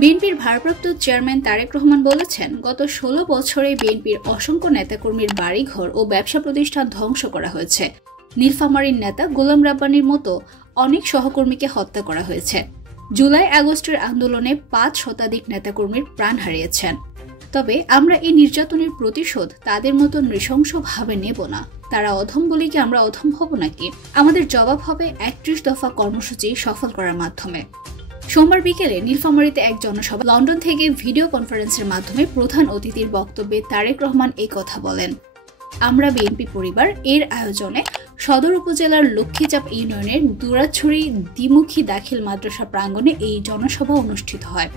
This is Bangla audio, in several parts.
বিএনপির ভারপ্রাপ্ত চেয়ারম্যান তারেক রহমান বলেছেন, গত 16 বছরে বিএনপির অসংখ্য নেতাকর্মীর বাড়িঘর ও ব্যবসা প্রতিষ্ঠান ধ্বংস করা হয়েছে। নীলফামারীর নেতা গোলাম রাব্বানীর মতো অনেক সহকর্মীকে হত্যা করা হয়েছে। জুলাই আগস্টের আন্দোলনে 5 শতাধিক নেতাকর্মীর প্রাণ হারিয়েছেন। তবে আমরা এই নির্যাতনের প্রতিশোধ তাদের মতো নৃশংসভাবে নেব না। তারা অধম বলে কি আমরা অধম হব নাকি? আমাদের জবাব হবে 31 দফা কর্মসূচি সফল করার মাধ্যমে। সোমবার বিকেলে নীলফামারীতে এক জনসভা লন্ডন থেকে ভিডিও কনফারেন্সের মাধ্যমে প্রধান অতিথির বক্তব্যে তারেক রহমান এই কথা বলেন। আমরা বিএনপি পরিবার এর আয়োজনে সদর উপজেলার লক্ষ্মীচাপ ইউনিয়নের দুরাছড়ি দ্বিমুখী দাখিল মাদ্রাসা প্রাঙ্গণে এই জনসভা অনুষ্ঠিত হয়।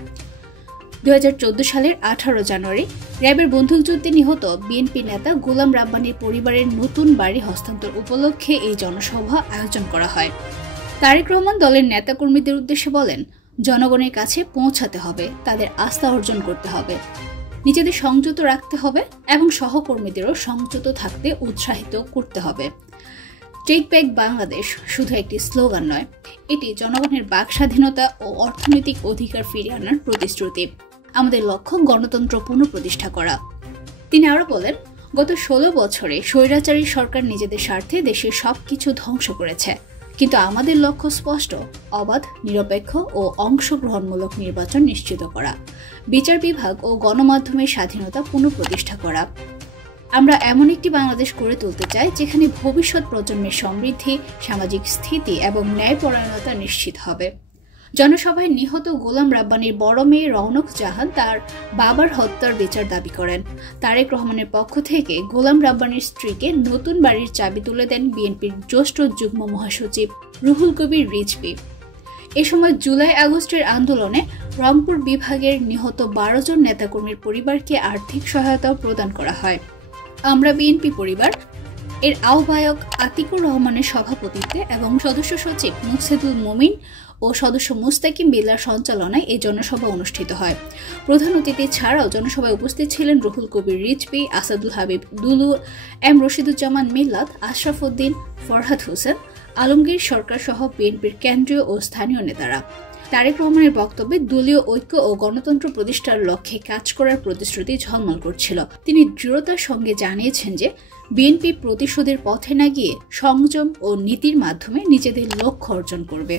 2014 সালের 18 জানুয়ারি র্যাবের বন্দুকযুদ্ধে নিহত বিএনপি নেতা গোলাম রাব্বানীর পরিবারের নতুন বাড়ি হস্তান্তর উপলক্ষে এই জনসভা আয়োজন করা হয়। তারেক রহমান দলের নেতাকর্মীদের উদ্দেশ্যে বলেন, জনগণের কাছে পৌঁছাতে হবে, তাদের আস্থা অর্জন করতে হবে, নিজেদের সংযত রাখতে হবে এবং সহকর্মীদেরও সংযত থাকতে উৎসাহিত করতে হবে। টেক ব্যাক বাংলাদেশ শুধু একটি স্লোগান নয়, এটি জনগণের বাক স্বাধীনতা ও অর্থনৈতিক অধিকার ফিরিয়ে আনার প্রতিশ্রুতি। আমাদের লক্ষ্য গণতন্ত্র পুনঃপ্রতিষ্ঠা করা। তিনি আরও বলেন, গত 16 বছরে স্বৈরাচারী সরকার নিজেদের স্বার্থে দেশের সবকিছু ধ্বংস করেছে, কিন্তু আমাদের লক্ষ্য স্পষ্ট, অবাধ, নিরপেক্ষ ও অংশগ্রহণমূলক নির্বাচন নিশ্চিত করা, বিচার বিভাগ ও গণমাধ্যমের স্বাধীনতা পুনঃপ্রতিষ্ঠা করা। আমরা এমন একটি বাংলাদেশ গড়ে তুলতে চাই যেখানে ভবিষ্যৎ প্রজন্মের সমৃদ্ধি, সামাজিক স্থিতি এবং ন্যায়পরায়ণতা নিশ্চিত হবে। জনসভায় নিহত গোলাম রাব্বানীর বড় মেয়ে রৌনক জাহান তার বাবার হত্যার বিচার দাবি করেন। তারেক রহমানের পক্ষ থেকে গোলাম রাব্বানীর স্ত্রীকে নতুন বাড়ির চাবি তুলে দেন বিএনপির জ্যেষ্ঠ যুগ্ম মহাসচিব রুহুল কবির রিজভী। এ সময় জুলাই আগস্টের আন্দোলনে রংপুর বিভাগের নিহত 12 জন নেতাকর্মীর পরিবারকে আর্থিক সহায়তাও প্রদান করা হয়। আমরা বিএনপি পরিবার এর আহ্বায়ক আতিকুর রহমানের সভাপতিত্বে এবং সদস্য সচিব মুকসেদুল মুমিন ও সদস্য মুস্তাকিম বিল্লার সঞ্চালনায় এই জনসভা অনুষ্ঠিত হয়। প্রধান অতিথি ছাড়াও জনসভায় উপস্থিত ছিলেন রুহুল কবির রিজভী, আসাদুল হাবিব দুলু, এম রশিদুজ্জামান মিল্লাত, আশরাফ উদ্দিন, ফরহাদ হোসেন, আলমগীর সরকার সহ বিএনপির কেন্দ্রীয় ও স্থানীয় নেতারা। তারেক রহমানের বক্তব্যে দলীয় ঐক্য ও গণতন্ত্র প্রতিষ্ঠার লক্ষ্যে কাজ করার প্রতিশ্রুতি ঝলমল করছিল। তিনি দৃঢ়তার সঙ্গে জানিয়েছেন যে বিএনপি প্রতিশোধের পথে না গিয়ে সংযম ও নীতির মাধ্যমে নিজেদের লক্ষ্য অর্জন করবে।